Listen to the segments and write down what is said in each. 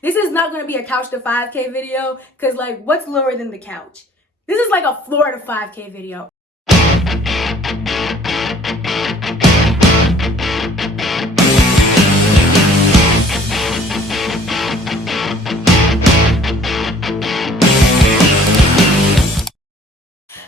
This is not going to be a couch to 5K video because, like, what's lower than the couch? This is like a floor to 5K video.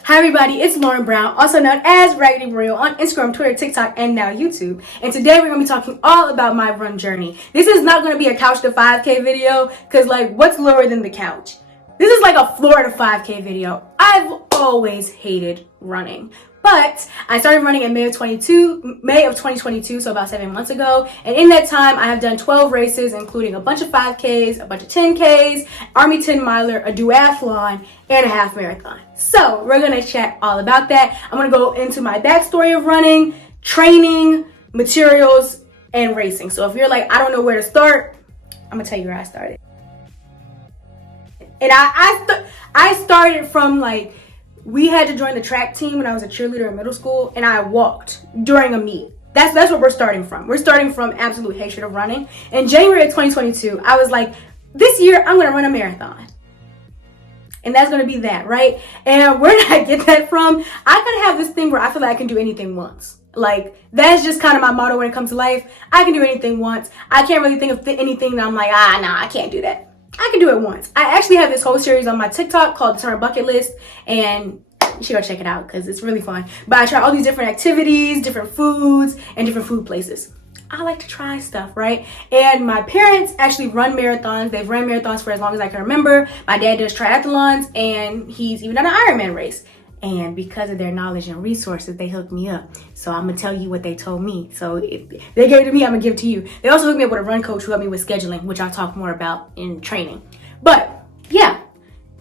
Hi everybody, it's Lauren Brown, also known as Raggedy Royal on Instagram, Twitter, TikTok, and now YouTube. And today we're going to be talking all about my run journey. This is not going to be a couch to 5K video because, like, what's lower than the couch? This is like a floor to 5K video. I've always hated running. But I started running in May of 2022, so about 7 months ago. And in that time, I have done 12 races, including a bunch of 5Ks, a bunch of 10Ks, Army 10 miler, a duathlon, and a half marathon. So we're going to chat all about that. I'm going to go into my backstory of running, training, materials, and racing. So if you're like, I don't know where to start, I'm going to tell you where I started. And I started from, like, we had to join the track team when I was a cheerleader in middle school, and I walked during a meet. That's where we're starting from. We're starting from absolute hatred of running. In January of 2022, I was like, this year I'm gonna run a marathon. And that's gonna be that, right? And where did I get that from? I kind of have this thing where I feel like I can do anything once. Like, that's just kind of my motto when it comes to life. I can do anything once. I can't really think of anything that I'm like, nah, I can't do that. I can do it once. I actually have this whole series on my TikTok called the Summer Bucket List, and you should go check it out because it's really fun. But I try all these different activities, different foods, and different food places. I like to try stuff, right? And my parents actually run marathons. They've run marathons for as long as I can remember. My dad does triathlons, and he's even done an Ironman race. And because of their knowledge and resources, they hooked me up. So I'm going to tell you what they told me. So if they gave it to me, I'm going to give it to you. They also hooked me up with a run coach who helped me with scheduling, which I'll talk more about in training. But yeah,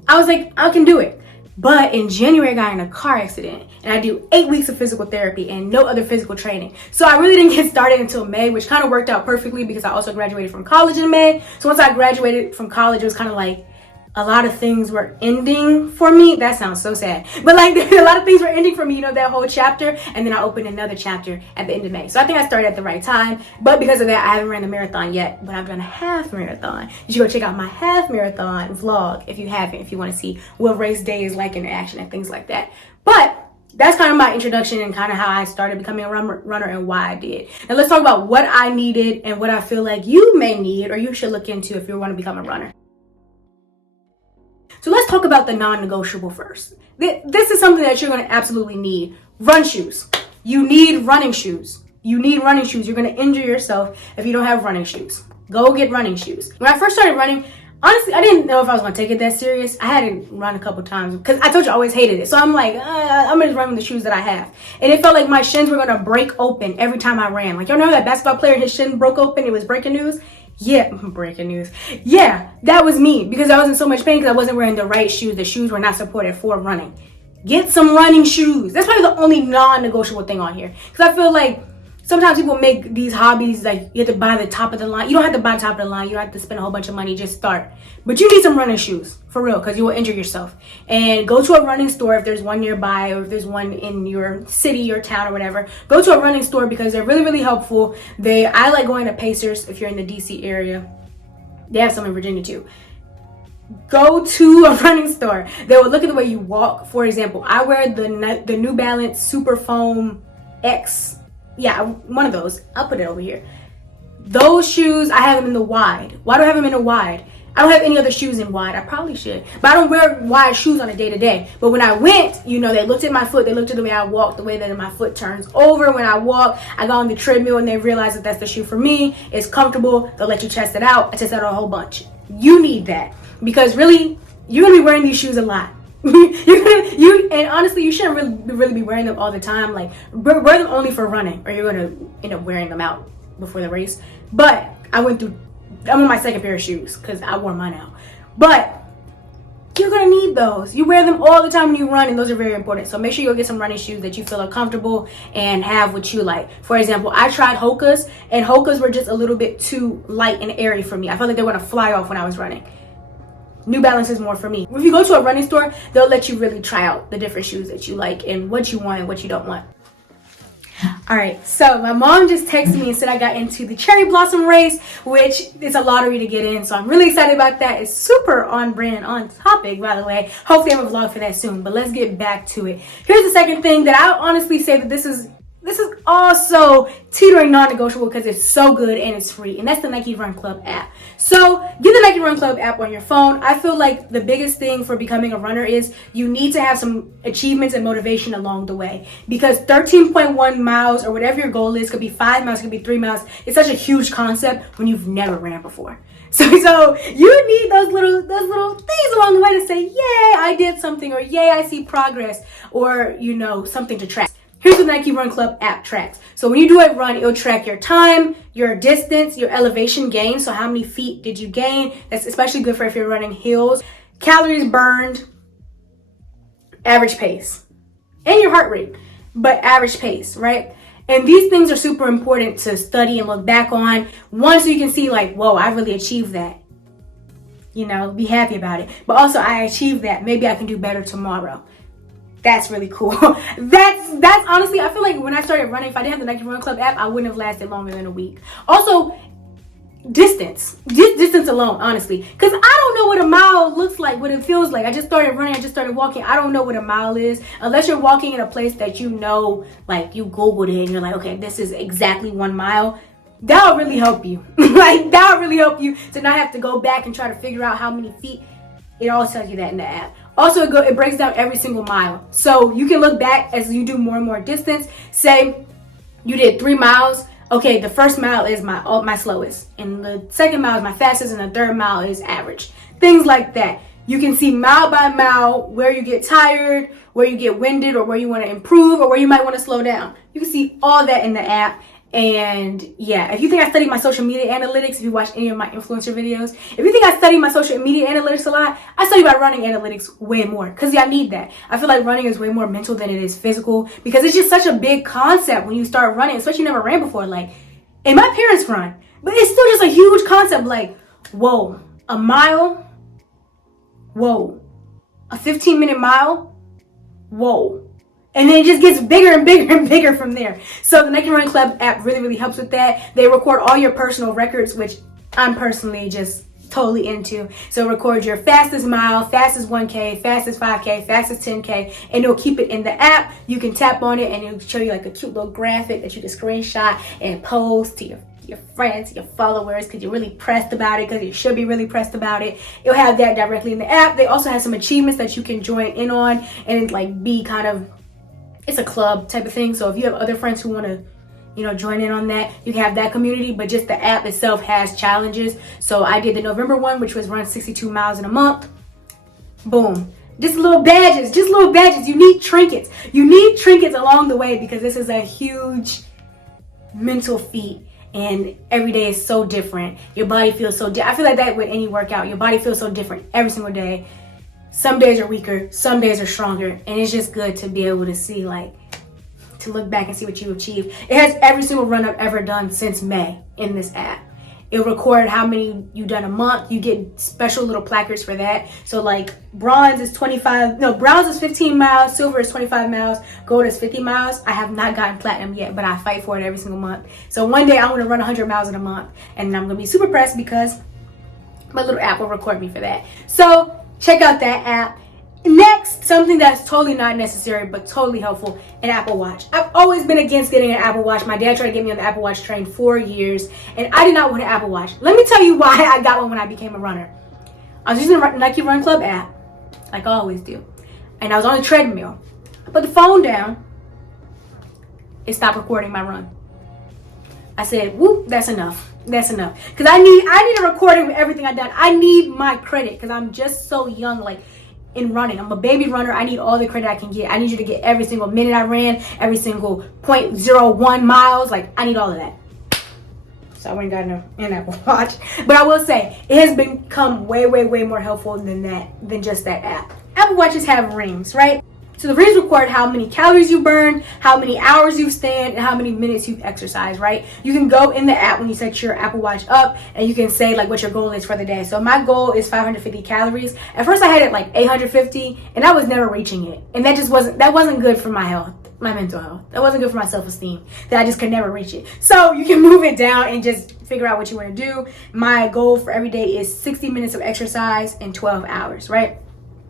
I was like, I can do it. But in January, I got in a car accident, and I do 8 weeks of physical therapy and no other physical training. So I really didn't get started until May, which kind of worked out perfectly because I also graduated from college in May. So once I graduated from college, it was kind of like a lot of things were ending for me. That sounds so sad. But like a lot of things were ending for me, you know, that whole chapter. And then I opened another chapter at the end of May. So I think I started at the right time. But because of that, I haven't ran the marathon yet. But I've done a half marathon. You should go check out my half marathon vlog if you haven't, if you want to see what race day is like in action and things like that. But that's kind of my introduction and kind of how I started becoming a runner and why I did. Now let's talk about what I needed and what I feel like you may need or you should look into if you want to become a runner. So let's talk about the non-negotiable first. This is something that you're going to absolutely need. Run shoes. You need running shoes. You need running shoes. You're going to injure yourself if you don't have running shoes. Go get running shoes. When I first started running, honestly, I didn't know if I was going to take it that serious. I had to run a couple times because I told you I always hated it. So I'm like, I'm going to run with the shoes that I have. And it felt like my shins were going to break open every time I ran. Like, y'all know that basketball player, his shin broke open? It was breaking news. Yeah, breaking news. Yeah, that was me because I was in so much pain because I wasn't wearing the right shoes. The shoes were not supported for running. Get some running shoes. That's probably the only non-negotiable thing on here. Because I feel like sometimes people make these hobbies like you have to buy the top of the line. You don't have to buy the top of the line. You don't have to spend a whole bunch of money. Just start. But you need some running shoes for real because you will injure yourself. And go to a running store if there's one nearby or if there's one in your city or town or whatever. Go to a running store because they're really, really helpful. I like going to Pacers if you're in the DC area. They have some in Virginia too. Go to a running store. They will look at the way you walk. For example, I wear the New Balance Super Foam X. Yeah, one of those. I'll put it over here. Those shoes, I have them in the wide. Why do I have them in the wide? I don't have any other shoes in wide. I probably should. But I don't wear wide shoes on a day-to-day. But when I went, you know, they looked at my foot. They looked at the way I walk, the way that my foot turns over when I walk. I got on the treadmill and they realized that that's the shoe for me. It's comfortable. They'll let you test it out. I tested out a whole bunch. You need that. Because really, you're going to be wearing these shoes a lot. And honestly, you shouldn't really be wearing them all the time. Like, wear them only for running or you're going to end up wearing them out before the race. But I'm on my second pair of shoes because I wore mine out. But you're going to need those. You wear them all the time when you run, and those are very important. So make sure you go get some running shoes that you feel are comfortable and have what you like. For example, I tried Hoka's, and Hoka's were just a little bit too light and airy for me. I felt like they were going to fly off when I was running. New Balance is more for me. If you go to a running store, they'll let you really try out the different shoes that you like and what you want and what you don't want. All right, so my mom just texted me and said I got into the cherry blossom race, which is a lottery to get in. So I'm really excited about that. It's super on brand, on topic, by the way. Hopefully I have a vlog for that soon, but let's get back to it. Here's the second thing that I honestly say that this is also teetering non-negotiable because it's so good and it's free, and that's the Nike Run Club app. So get the Nike Run Club app on your phone. I feel like the biggest thing for becoming a runner is you need to have some achievements and motivation along the way, because 13.1 miles or whatever your goal is, could be 5 miles, could be 3 miles. It's such a huge concept when you've never ran before. So you need those little things along the way to say, yay, I did something, or yay, I see progress, or something to track. Here's what Nike Run Club app tracks. So when you do a run, it'll track your time, your distance, your elevation gain. So how many feet did you gain? That's especially good for if you're running hills. Calories burned, average pace, and your heart rate, but average pace, right? And these things are super important to study and look back on. One, so you can see like, whoa, I really achieved that. Be happy about it. But also, I achieved that. Maybe I can do better tomorrow. That's really cool. That's honestly, I feel like when I started running, if I didn't have the Nike Run Club app, I wouldn't have lasted longer than a week. Also, distance alone, honestly, because I don't know what a mile looks like, what it feels like. I just started running, I just started walking. I don't know what a mile is, unless you're walking in a place that like you Googled it and you're like, okay, this is exactly 1 mile. That'll really help you. That'll really help you to not have to go back and try to figure out how many feet. It all tells you that in the app. Also, it breaks down every single mile. So you can look back as you do more and more distance. Say you did 3 miles. Okay, the first mile is my slowest, and the second mile is my fastest, and the third mile is average. Things like that. You can see mile by mile where you get tired, where you get winded, or where you want to improve, or where you might want to slow down. You can see all that in the app. And yeah, if you think I study my social media analytics, if you watch any of my influencer videos, if you think I study my social media analytics a lot, I study my running analytics way more, because I need that. I feel like running is way more mental than it is physical, because it's just such a big concept when you start running, especially you never ran before. And my parents run, but it's still just a huge concept. Like, whoa, a mile, whoa, a 15-minute mile, whoa. And then it just gets bigger and bigger and bigger from there. So the Nike Run Club app really, really helps with that. They record all your personal records, which I'm personally just totally into. So record your fastest mile, fastest 1K, fastest 5K, fastest 10K, and it'll keep it in the app. You can tap on it and it'll show you like a cute little graphic that you can screenshot and post to your friends, your followers, because you're really pressed about it, because you should be really pressed about it. You'll have that directly in the app. They also have some achievements that you can join in on and be kind of, it's a club type of thing. So if you have other friends who want to, join in on that, you can have that community. But just the app itself has challenges. So I did the November one, which was run 62 miles in a month. Boom. Just little badges. You need trinkets. You need trinkets along the way, because this is a huge mental feat. And every day is so different. Your body feels so different. I feel like that with any workout. Your body feels so different every single day. Some days are weaker, some days are stronger, and it's just good to be able to see, to look back and see what you achieved. It has every single run I've ever done since May in this app. It'll record how many you've done a month. You get special little placards for that. So bronze is 15 miles, silver is 25 miles, gold is 50 miles. I have not gotten platinum yet, but I fight for it every single month. So one day I'm going to run 100 miles in a month, and I'm going to be super pressed because my little app will record me for that. So check out that app. Next, something that's totally not necessary but totally helpful, an Apple Watch. I've always been against getting an Apple Watch. My dad tried to get me on the Apple Watch train for years, and I did not want an Apple Watch. Let me tell you why I got one when I became a runner. I was using the Nike Run Club app, like I always do, and I was on a treadmill. I put the phone down. It stopped recording my run. I said, whoop, that's enough. Because I need a recording of everything I've done. I need my credit, because I'm just so young, in running. I'm a baby runner. I need all the credit I can get. I need you to get every single minute I ran, every single 0.01 miles. I need all of that. So I went and got an Apple Watch. But I will say, it has become way, way, way more helpful than just that app. Apple Watches have rings, right? So the rings record how many calories you burn, how many hours you stand, and how many minutes you've exercised, right? You can go in the app when you set your Apple Watch up, and you can say like what your goal is for the day. So my goal is 550 calories. At first I had it like 850, and I was never reaching it. And that wasn't good for my health, my mental health. That wasn't good for my self-esteem, that I just could never reach it. So you can move it down and just figure out what you want to do. My goal for every day is 60 minutes of exercise in 12 hours, right?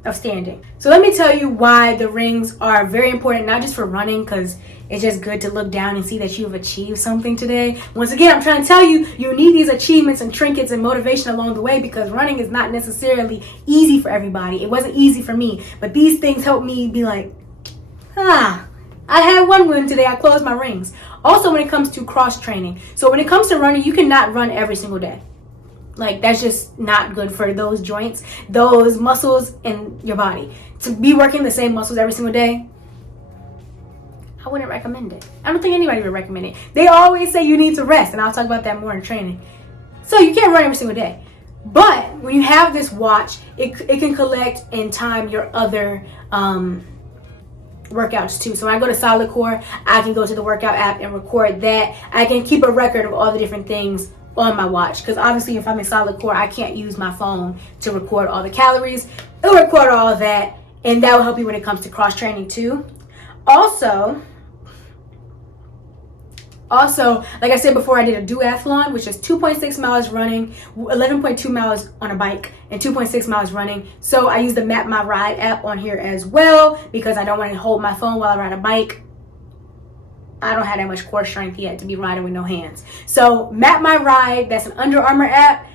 Of standing. So let me tell you why the rings are very important, not just for running, because it's just good to look down and see that you've achieved something today. Once again, I'm trying to tell you, you need these achievements and trinkets and motivation along the way, because running is not necessarily easy for everybody. It wasn't easy for me, but these things help me be like, I had one win today. I closed my rings. Also, when it comes to cross training, so when it comes to running, you cannot run every single day. Like, that's just not good for those joints, those muscles in your body. To be working the same muscles every single day, I wouldn't recommend it. I don't think anybody would recommend it. They always say you need to rest, and I'll talk about that more in training. So you can't run every single day. But when you have this watch, it can collect and time your other workouts too. So when I go to Solid Core, I can go to the workout app and record that. I can keep a record of all the different things on my watch, because obviously if I'm in Solid Core, I can't use my phone to record all the calories. It'll record all of that, and that will help you when it comes to cross training too. Also, like I said before, I did a duathlon, which is 2.6 miles running, 11.2 miles on a bike, and 2.6 miles running. So I use the Map My Ride app on here as well, because I don't want to hold my phone while I ride a bike. I don't have that much core strength yet to be riding with no hands. So Map My Ride, that's an Under Armour app,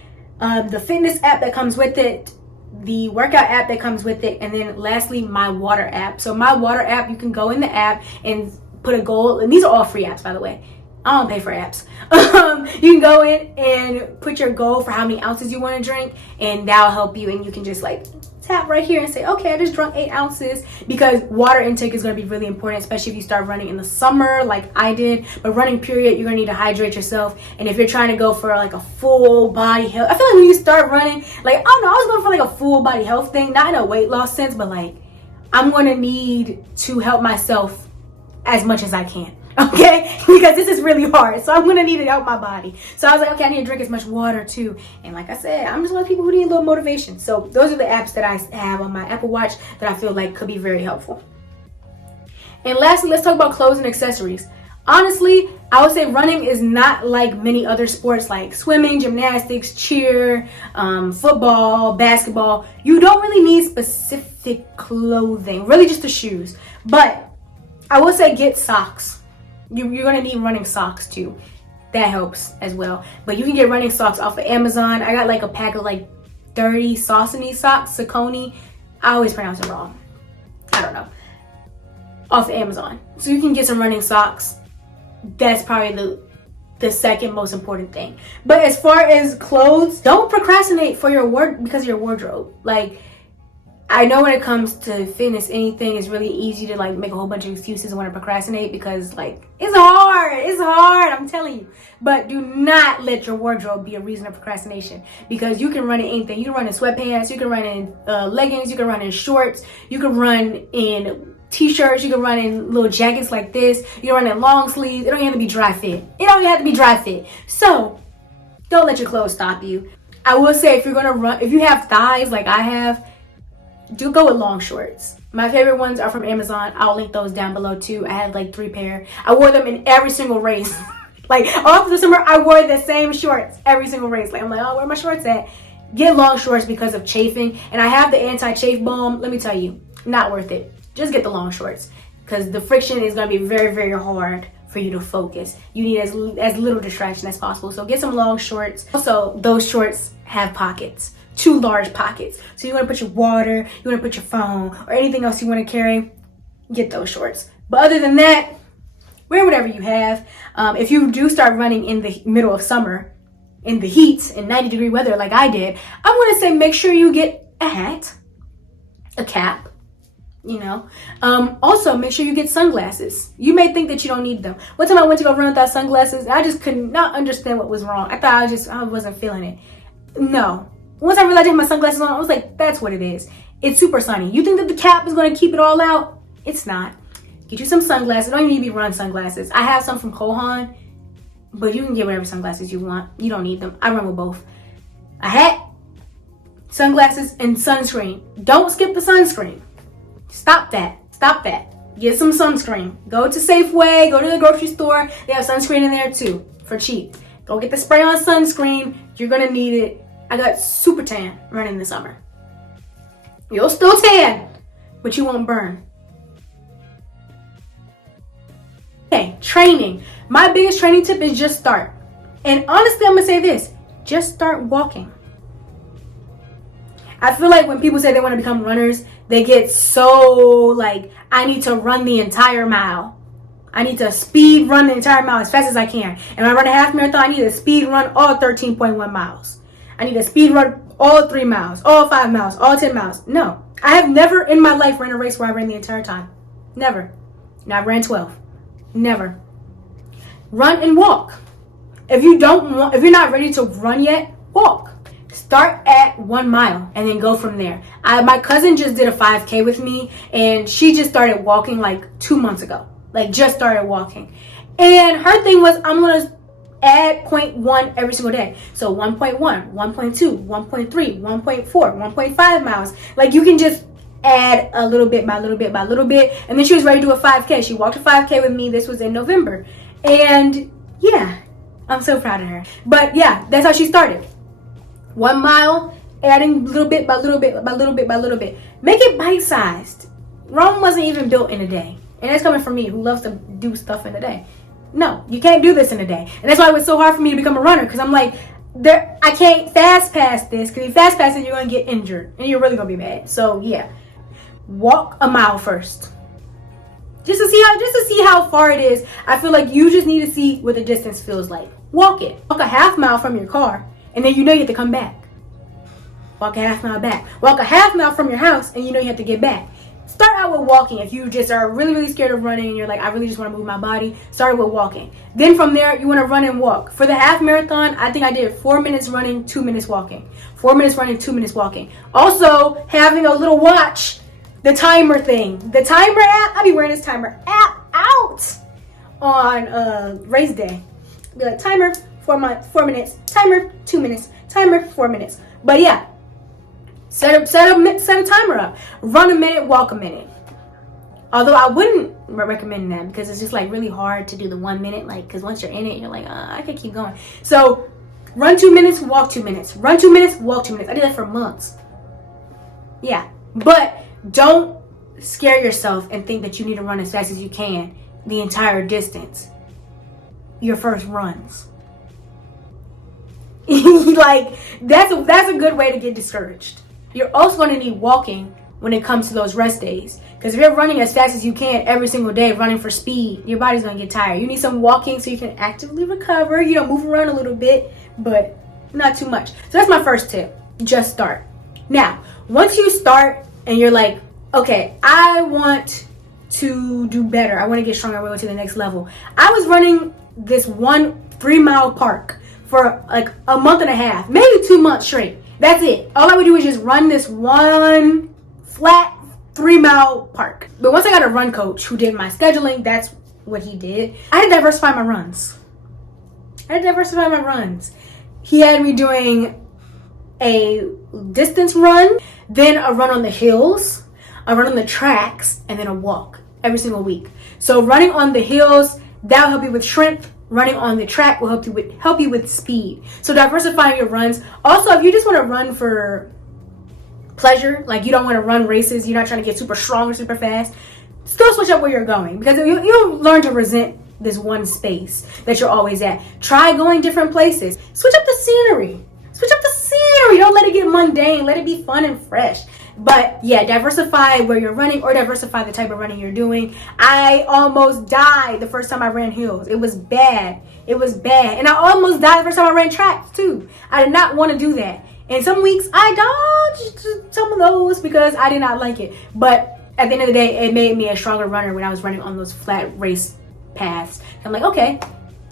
the fitness app that comes with it, the workout app that comes with it, and then lastly, My Water app. So My Water app, you can go in the app and put a goal, and these are all free apps, by the way. I don't pay for apps. You can go in and put your goal for how many ounces you want to drink, and that'll help you, and you can just like tap right here and say, okay, I just drunk 8 ounces, because water intake is going to be really important, especially if you start running in the summer like I did. But running period, you're going to need to hydrate yourself. And if you're trying to go for like a full body health, I feel like when you start running, like, I don't know, I was going for like a full body health thing, not in a weight loss sense, but like I'm going to need to help myself as much as I can. Okay, because this is really hard, so I'm gonna need to help my body. So I was like, okay, I need to drink as much water too. And like I said, I'm just one of the people who need a little motivation. So those are the apps that I have on my Apple Watch that I feel like could be very helpful. And lastly, let's talk about clothes and accessories. Honestly, I would say running is not like many other sports like swimming, gymnastics, cheer, football, basketball. You don't really need specific clothing, really just the shoes. But I will say get socks. You're going to need running socks too. That helps as well. But you can get running socks off of Amazon. I got like a pack of like 30 Saucony socks, Saucony. I always pronounce it wrong. I don't know. Off of Amazon. So you can get some running socks. That's probably the second most important thing. But as far as clothes, don't procrastinate for your because of your wardrobe. Like, I know when it comes to fitness, anything is really easy to like make a whole bunch of excuses and want to procrastinate, because like it's hard, I'm telling you. But do not let your wardrobe be a reason of procrastination, because you can run in anything. You can run in sweatpants, you can run in leggings, you can run in shorts, you can run in t-shirts, you can run in little jackets like this, you can run in long sleeves. It don't have to be dry fit. So don't let your clothes stop you. I will say, if you're gonna run, if you have thighs like I have, do go with long shorts. My favorite ones are from Amazon. I'll link those down below too. I had like 3 pair. I wore them in every single race. Like all through the summer, I wore the same shorts every single race. Like I'm like, oh, where are my shorts at? Get long shorts because of chafing. And I have the anti-chafe balm. Let me tell you, not worth it. Just get the long shorts, because the friction is going to be very, very hard for you to focus. You need as little distraction as possible. So get some long shorts. Also, those shorts have pockets. 2 large pockets. So you want to put your water, you want to put your phone, or anything else you want to carry, get those shorts. But other than that, wear whatever you have. If you do start running in the middle of summer, in the heat, in 90-degree weather like I did, I'm going to say make sure you get a hat, a cap, you know. Also, make sure you get sunglasses. You may think that you don't need them. One time I went to go run without sunglasses, and I just could not understand what was wrong. I thought I wasn't feeling it. No. Once I realized I had my sunglasses on, I was like, that's what it is. It's super sunny. You think that the cap is going to keep it all out? It's not. Get you some sunglasses. Don't even need to be run sunglasses. I have some from Kohan, but you can get whatever sunglasses you want. You don't need them. I run with both. A hat, sunglasses, and sunscreen. Don't skip the sunscreen. Stop that. Stop that. Get some sunscreen. Go to Safeway. Go to the grocery store. They have sunscreen in there too for cheap. Go get the spray on sunscreen. You're going to need it. I got super tan running this summer. You'll still tan, but you won't burn. Okay, training. My biggest training tip is just start. And honestly, I'm going to say this. Just start walking. I feel like when people say they want to become runners, they get so like, I need to run the entire mile. I need to speed run the entire mile as fast as I can. And when I run a half marathon, I need to speed run all 13.1 miles. I need to speed run all 3 miles, all 5 miles, all 10 miles. No, I have never in my life ran a race where I ran the entire time. Never. And I ran 12. Never. Run and walk. If you're not ready to run yet, walk. Start at 1 mile and then go from there. My cousin just did a 5K with me, and she just started walking like 2 months ago. Like, just started walking. And her thing was, I'm going to add 0.1 every single day. So 1.1, 1.2, 1.3, 1.4, 1.5 miles. Like, you can just add a little bit by little bit by little bit. And then she was ready to do a 5K. She walked a 5K with me. This was in November. And yeah, I'm so proud of her. But yeah, that's how she started. 1 mile, adding little bit by little bit by little bit by little bit. Make it bite-sized. Rome wasn't even built in a day. And that's coming from me, who loves to do stuff in a day. No, you can't do this in a day. And that's why it was so hard for me to become a runner. Because I'm like, I can't fast pass this. Because if you fast pass it, you're going to get injured. And you're really going to be mad. So yeah, walk a mile first. Just to see how far it is. I feel like you just need to see what the distance feels like. Walk it. Walk a half mile from your car. And then you know you have to come back. Walk a half mile back. Walk a half mile from your house, and you know you have to get back. Start out with walking. If you just are really, really scared of running and you're like, I really just want to move my body, start with walking. Then from there, you want to run and walk. For the half marathon, I think I did 4 minutes running, 2 minutes walking. 4 minutes running, 2 minutes walking. Also, having a little watch, the timer thing. The timer app, I'll be wearing this timer app out on race day. Be like, timer, 4 minutes, timer, 2 minutes, timer, 4 minutes. But yeah, set a timer up. Run a minute, walk a minute. Although I wouldn't recommend that because it's just like really hard to do the 1 minute, like, because once you're in it, you're like, I could keep going. So run 2 minutes, walk 2 minutes. Run 2 minutes, walk 2 minutes. I did that for months. Yeah, but don't scare yourself and think that you need to run as fast as you can the entire distance. Your first runs. Like, that's a good way to get discouraged. You're also going to need walking when it comes to those rest days. Because if you're running as fast as you can every single day, running for speed, your body's going to get tired. You need some walking so you can actively recover, move around a little bit, but not too much. So that's my first tip. Just start. Now, once you start and you're like, okay, I want to do better. I want to get stronger. I want to go to the next level. I was running this 3 mile park for like a month and a half, maybe 2 months straight. That's it. All I would do is just run this one flat 3 mile park. But once I got a run coach who did my scheduling, that's what he did. I had to diversify my runs. He had me doing a distance run, then a run on the hills, a run on the tracks, and then a walk every single week. So running on the hills, that'll help you with strength. Running on the track will help you with speed. So diversifying your runs. Also, if you just want to run for pleasure, like you don't want to run races, you're not trying to get super strong or super fast, still switch up where you're going, because you'll learn to resent this one space that you're always at. Try going different places. Switch up the scenery. Don't let it get mundane. Let it be fun and fresh. But yeah, diversify where you're running or diversify the type of running you're doing. I almost died the first time I ran hills. It was bad. And I almost died the first time I ran tracks too. I did not want to do that. And some weeks I dodged some of those because I did not like it. But at the end of the day, it made me a stronger runner when I was running on those flat race paths. I'm like, okay,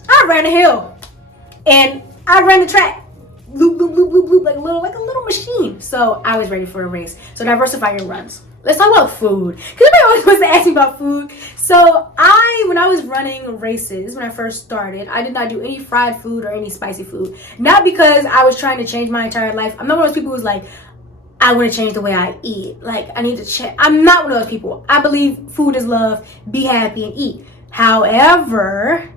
I ran a hill and I ran the track. loop, loop, loop, loop, loop, like a little machine. So I was ready for a race. So diversify your runs. Let's talk about food. Because everybody always wants to ask me about food. So when I was running races, when I first started, I did not do any fried food or any spicy food. Not because I was trying to change my entire life. I'm not one of those people who's like, I want to change the way I eat. Like, I need to change. I'm not one of those people. I believe food is love. Be happy and eat. However,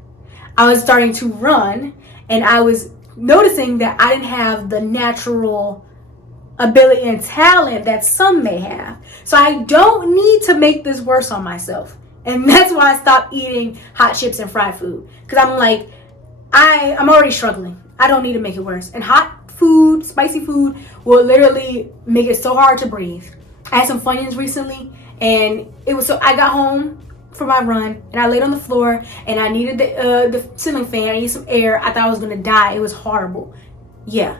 I was starting to run and I was noticing that I didn't have the natural ability and talent that some may have. So I don't need to make this worse on myself. And that's why I stopped eating hot chips and fried food. Because I'm like, I'm already struggling. I don't need to make it worse. And hot food, spicy food will literally make it so hard to breathe. I had some Funyuns recently and I got home for my run and I laid on the floor and I needed the ceiling fan. I needed some air. I thought I was gonna die. It was horrible. Yeah.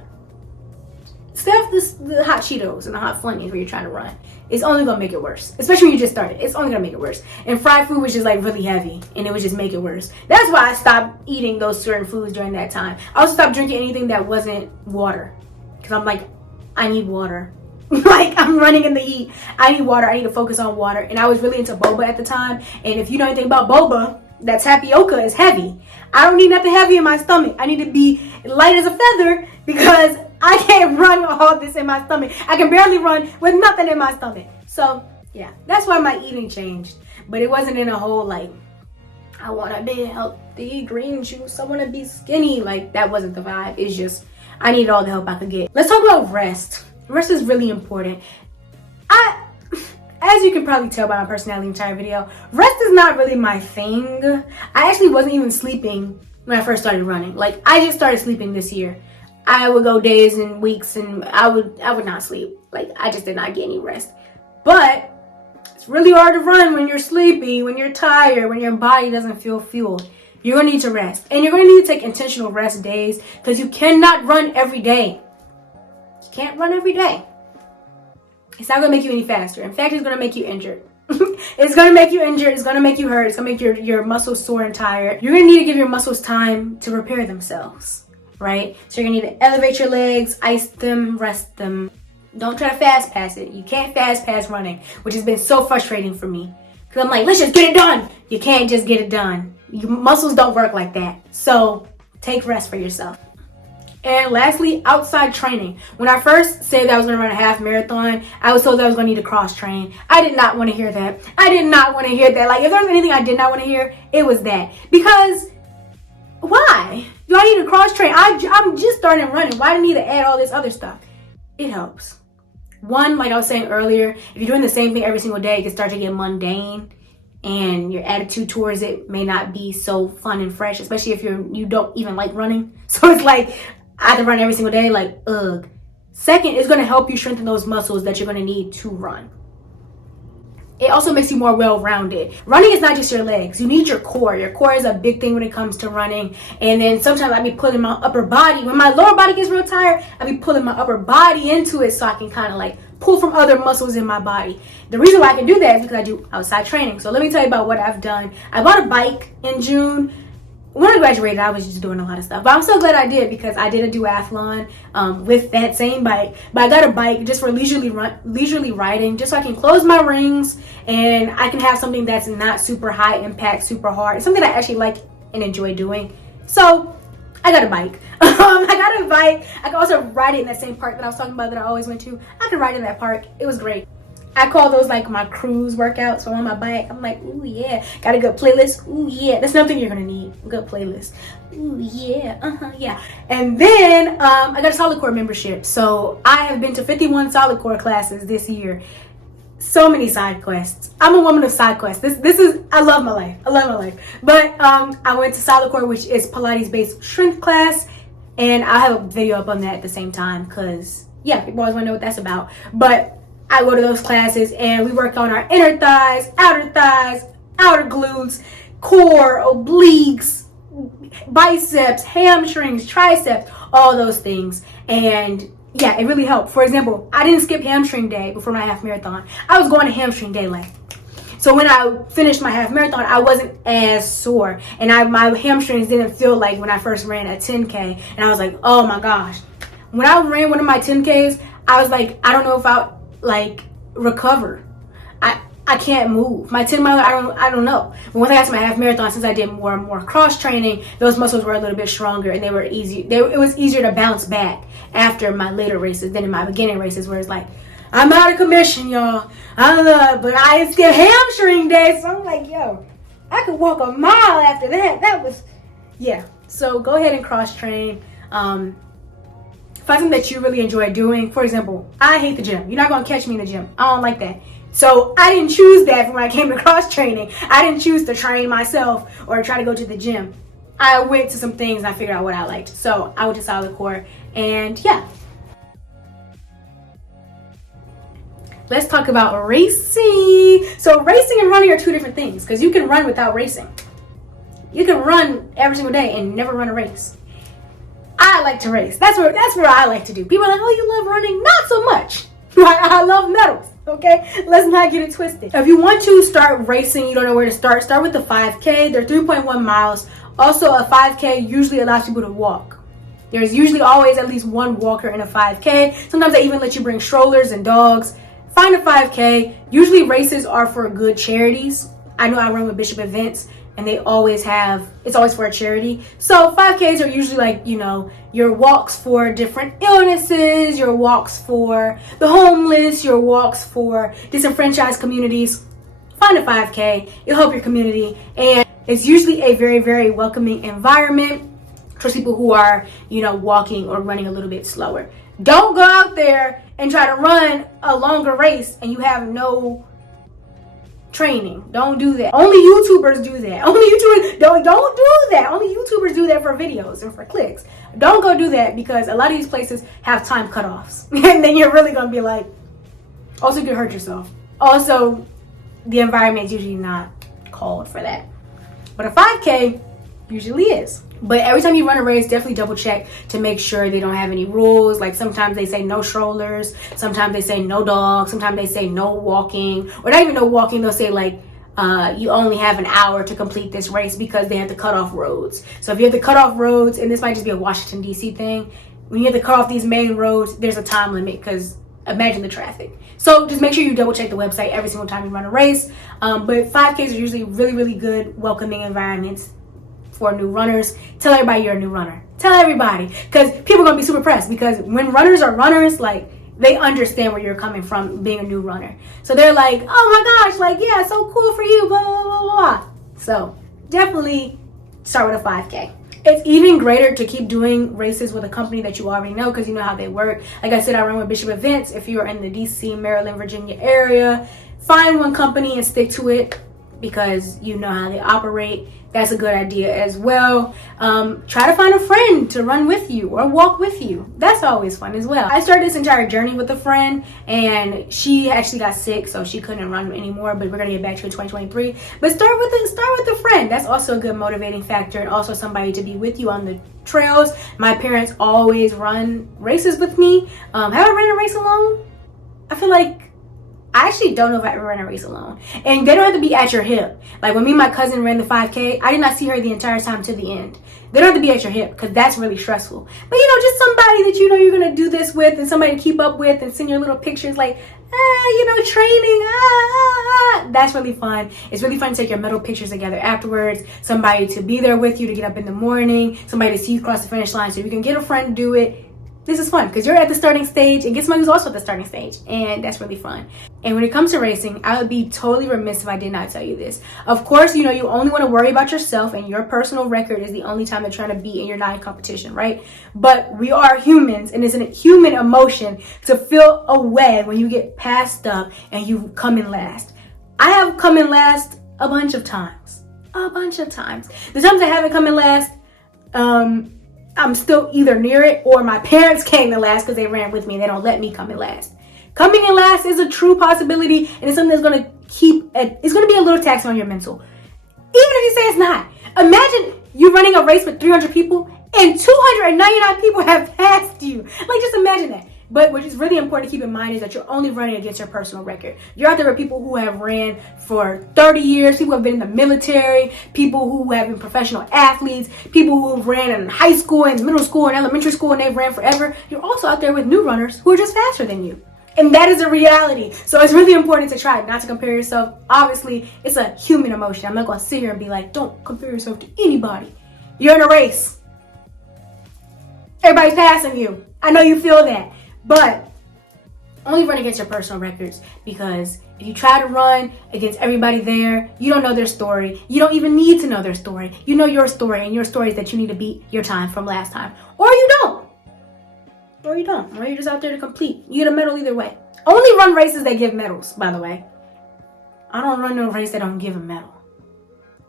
Stuff the hot Cheetos and the hot Funyuns where you're trying to run. It's only gonna make it worse. Especially when you just started. It's only gonna make it worse. And fried food was just like really heavy and it would just make it worse. That's why I stopped eating those certain foods during that time. I also stopped drinking anything that wasn't water. Because I'm like, I need water. Like, I'm running in the heat. I need water. I need to focus on water. And I was really into boba at the time. And if you know anything about boba, that tapioca is heavy. I don't need nothing heavy in my stomach. I need to be light as a feather because I can't run with all this in my stomach. I can barely run with nothing in my stomach. So, yeah, that's why my eating changed. But it wasn't in a whole, like, I want to be healthy, green juice. I want to be skinny. Like, that wasn't the vibe. It's just, I needed all the help I could get. Let's talk about rest. Rest is really important. As you can probably tell by my personality in the entire video, rest is not really my thing. I actually wasn't even sleeping when I first started running. Like, I just started sleeping this year. I would go days and weeks and I would not sleep. Like, I just did not get any rest. But it's really hard to run when you're sleepy, when you're tired, when your body doesn't feel fueled. You're going to need to rest. And you're going to need to take intentional rest days because you cannot run every day. You can't run every day. It's not going to make you any faster. In fact, it's going to make you injured. It's going to make you injured. It's going to make you hurt. It's going to make your muscles sore and tired. You're going to need to give your muscles time to repair themselves, right? So you're going to need to elevate your legs, ice them, rest them. Don't try to fast pass it. You can't fast pass running, which has been so frustrating for me. Because I'm like, let's just get it done. You can't just get it done. Your muscles don't work like that. So take rest for yourself. And lastly, outside training. When I first said that I was going to run a half marathon, I was told that I was going to need to cross train. I did not want to hear that. I did not want to hear that. Like, if there was anything I did not want to hear, it was that. Because, why? Do I need to cross train? I'm just starting running. Why do I need to add all this other stuff? It helps. One, like I was saying earlier, if you're doing the same thing every single day, it can start to get mundane. And your attitude towards it may not be so fun and fresh, especially if you don't even like running. So it's like, I have to run every single day, like, ugh. Second, it's going to help you strengthen those muscles that you're going to need to run. It also makes you more well-rounded. Running is not just your legs. You need your core. Your core is a big thing when it comes to running. And then sometimes I be pulling my upper body. When my lower body gets real tired, I be pulling my upper body into it so I can kind of like pull from other muscles in my body. The reason why I can do that is because I do outside training. So let me tell you about what I've done. I bought a bike in June. When I graduated, I was just doing a lot of stuff. But I'm so glad I did because I did a duathlon with that same bike. But I got a bike just for leisurely riding, just so I can close my rings and I can have something that's not super high impact, super hard. It's something I actually like and enjoy doing. So I got a bike. I got a bike. I can also ride it in that same park that I was talking about that I always went to. I could ride in that park. It was great. I call those like my cruise workouts. So on my bike, I'm like, ooh yeah, got a good playlist. Ooh yeah, that's nothing you're gonna need. A good playlist. Ooh yeah, yeah. And then I got a solid core membership. So I have been to 51 solid core classes this year. So many side quests. I'm a woman of side quests. This is, I love my life. I love my life. But I went to solid core, which is Pilates based strength class, and I have a video up on that at the same time because yeah, people always want to know what that's about. But I go to those classes and we work on our inner thighs, outer glutes, core, obliques, biceps, hamstrings, triceps, all those things. And yeah, it really helped. For example, I didn't skip hamstring day before my half marathon. I was going to hamstring day like. So when I finished my half marathon, I wasn't as sore. And my hamstrings didn't feel like when I first ran a 10K. And I was like, oh my gosh. When I ran one of my 10Ks, I was like, I don't know if I'll like recover. I can't move. My 10 miler, I don't know. But once I got to my half marathon, since I did more and more cross training, those muscles were a little bit stronger and they were easy. It was easier to bounce back after my later races than in my beginning races, where it's like, I'm out of commission, y'all. I don't know, but I still hamstring day, so I'm like, yo, I could walk a mile after that. That was, yeah. So go ahead and cross train. Find something that you really enjoy doing. For example, I hate the gym. You're not gonna catch me in the gym. I don't like that. So I didn't choose that when I came to cross training. I didn't choose to train myself or try to go to the gym. I went to some things and I figured out what I liked. So I went to Solid Core, and yeah. Let's talk about racing. So racing and running are two different things, because you can run without racing. You can run every single day and never run a race. I like to race. That's where I like to do. People are like, oh, you love running? Not so much. I love medals. Okay, let's not get it twisted. If you want to start racing, you don't know where to start with the 5K. They're 3.1 miles. Also, a 5K usually allows people to walk. There's usually always at least one walker in a 5K. Sometimes they even let you bring strollers and dogs. Find a 5K. Usually races are for good charities. I know I run with Bishop Events, and it's always for a charity. So 5Ks are usually like, you know, your walks for different illnesses, your walks for the homeless, your walks for disenfranchised communities. Find a 5K. It'll help your community. And it's usually a very, very welcoming environment for people who are, you know, walking or running a little bit slower. Don't go out there and try to run a longer race and you have no training. Don't do that. Only YouTubers do that. Only YouTubers don't do that. Only YouTubers do that for videos and for clicks. Don't go do that, because a lot of these places have time cutoffs, and then you're really gonna be like, also you could hurt yourself. Also, the environment is usually not called for that, but a 5K usually is. But every time you run a race, definitely double check to make sure they don't have any rules. Like sometimes they say no strollers, sometimes they say no dogs, sometimes they say no walking, or not even no walking. They'll say like, you only have an hour to complete this race, because they have to cut off roads. So if you have to cut off roads, and this might just be a Washington DC thing, when you have to cut off these main roads, there's a time limit, because imagine the traffic. So just make sure you double check the website every single time you run a race. But 5Ks are usually really, really good, welcoming environments for new runners. Tell everybody you're a new runner. Tell everybody, because people are gonna be super pressed, because when runners are runners, like, they understand where you're coming from being a new runner. So they're like, oh my gosh, like, yeah, so cool for you, blah, blah, blah, blah. So definitely start with a 5K. It's even greater to keep doing races with a company that you already know, because you know how they work. Like I said, I run with Bishop Events. If you're in the DC, Maryland, Virginia area, find one company and stick to it, because you know how they operate. That's a good idea as well. Try to find a friend to run with you or walk with you. That's always fun as well. I started this entire journey with a friend, and she actually got sick, so she couldn't run anymore, but we're gonna get back to it in 2023. But start with a friend. That's also a good motivating factor, and also somebody to be with you on the trails. My parents always run races with me. Have I run a race alone? I feel like I actually don't know if I ever ran a race alone. And they don't have to be at your hip. Like when me and my cousin ran the 5K, I did not see her the entire time to the end. They don't have to be at your hip, because that's really stressful. But you know, just somebody that you know you're gonna do this with, and somebody to keep up with, and send your little pictures like, you know, training, That's really fun. It's really fun to take your medal pictures together afterwards. Somebody to be there with you to get up in the morning. Somebody to see you cross the finish line, so you can get a friend to do it. This is fun, because you're at the starting stage, and get somebody who's also at the starting stage, and that's really fun. And when it comes to racing, I would be totally remiss if I did not tell you this. Of course, you know, you only want to worry about yourself, and your personal record is the only time they're trying to beat, and you're not in competition, right? But we are humans, and it's a human emotion to feel away when you get passed up and you come in last. I have come in last a bunch of times. The times I haven't come in last, I'm still either near it, or my parents came in last because they ran with me and they don't let me come in last. Coming in last is a true possibility, and it's something that's going to it's going to be a little taxing on your mental. Even if you say it's not. Imagine you running a race with 300 people and 299 people have passed you. Like, just imagine that. But what is really important to keep in mind is that you're only running against your personal record. You're out there with people who have ran for 30 years, people who have been in the military, people who have been professional athletes, people who have ran in high school and middle school and elementary school and they've ran forever. You're also out there with new runners who are just faster than you. And that is a reality. So it's really important to try not to compare yourself. Obviously, it's a human emotion. I'm not going to sit here and be like, don't compare yourself to anybody. You're in a race. Everybody's passing you. I know you feel that. But only run against your personal records, because if you try to run against everybody there, you don't know their story. You don't even need to know their story. You know your story, and your story is that you need to beat your time from last time. Or you don't. Or you don't. Or you're just out there to complete. You get a medal either way. Only run races that give medals, by the way. I don't run no race that don't give a medal.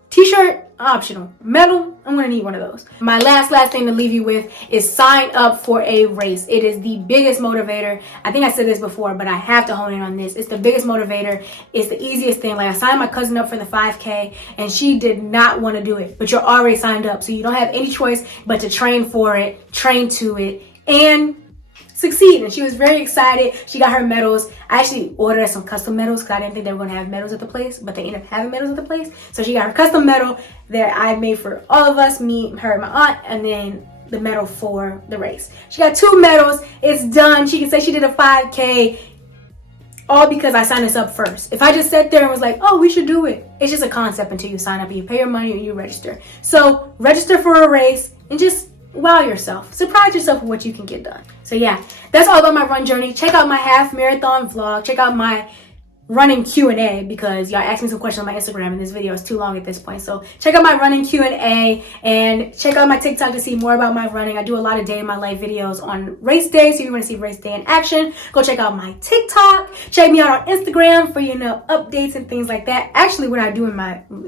T-shirt, optional. Medal, I'm gonna need one of those. My last thing to leave you with is sign up for a race. It is the biggest motivator. I think I said this before, but I have to hone in on this. It's the biggest motivator. It's the easiest thing. Like, I signed my cousin up for the 5K and she did not want to do it, but you're already signed up. So you don't have any choice but to train for it, train to it, and succeed. And she was very excited. She got her medals. I actually ordered some custom medals because I didn't think they were going to have medals at the place, but they ended up having medals at the place. So she got her custom medal that I made for all of us, me, her, and my aunt, and then the medal for the race. She got 2 medals. It's done. She can say she did a 5K all because I signed us up first. If I just sat there and was like, oh, we should do it, it's just a concept until you sign up and you pay your money and you register. So register for a race and just wow yourself. Surprise yourself with what you can get done. So yeah, that's all about my run journey. Check out my half marathon vlog. Check out my running Q&A, because y'all asked me some questions on my Instagram and this video is too long at this point. So check out my running Q&A and check out my TikTok to see more about my running. I do a lot of day in my life videos on race day. So if you want to see race day in action, go check out my TikTok. Check me out on Instagram for, updates and things like that. Actually, what I do in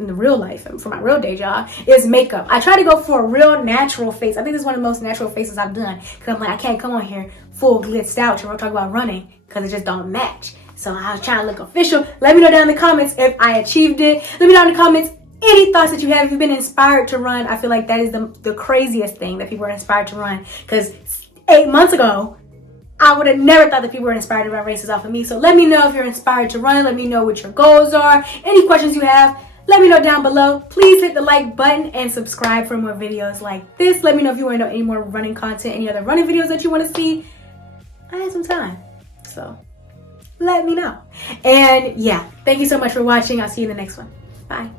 the real life for my real day job is makeup. I try to go for a real natural face. I think this is one of the most natural faces I've done, because I'm like, I can't come on here full glitzed out to talk about running because it just don't match. So I was trying to look official. Let me know down in the comments if I achieved it. Let me know in the comments any thoughts that you have. If you've been inspired to run, I feel like that is the craziest thing, that people are inspired to run. Because 8 months ago, I would have never thought that people were inspired to run races off of me. So let me know if you're inspired to run. Let me know what your goals are. Any questions you have, let me know down below. Please hit the like button and subscribe for more videos like this. Let me know if you want to know any more running content, any other running videos that you want to see. I had some time, so let me know. And yeah, thank you so much for watching. I'll see you in the next one. Bye.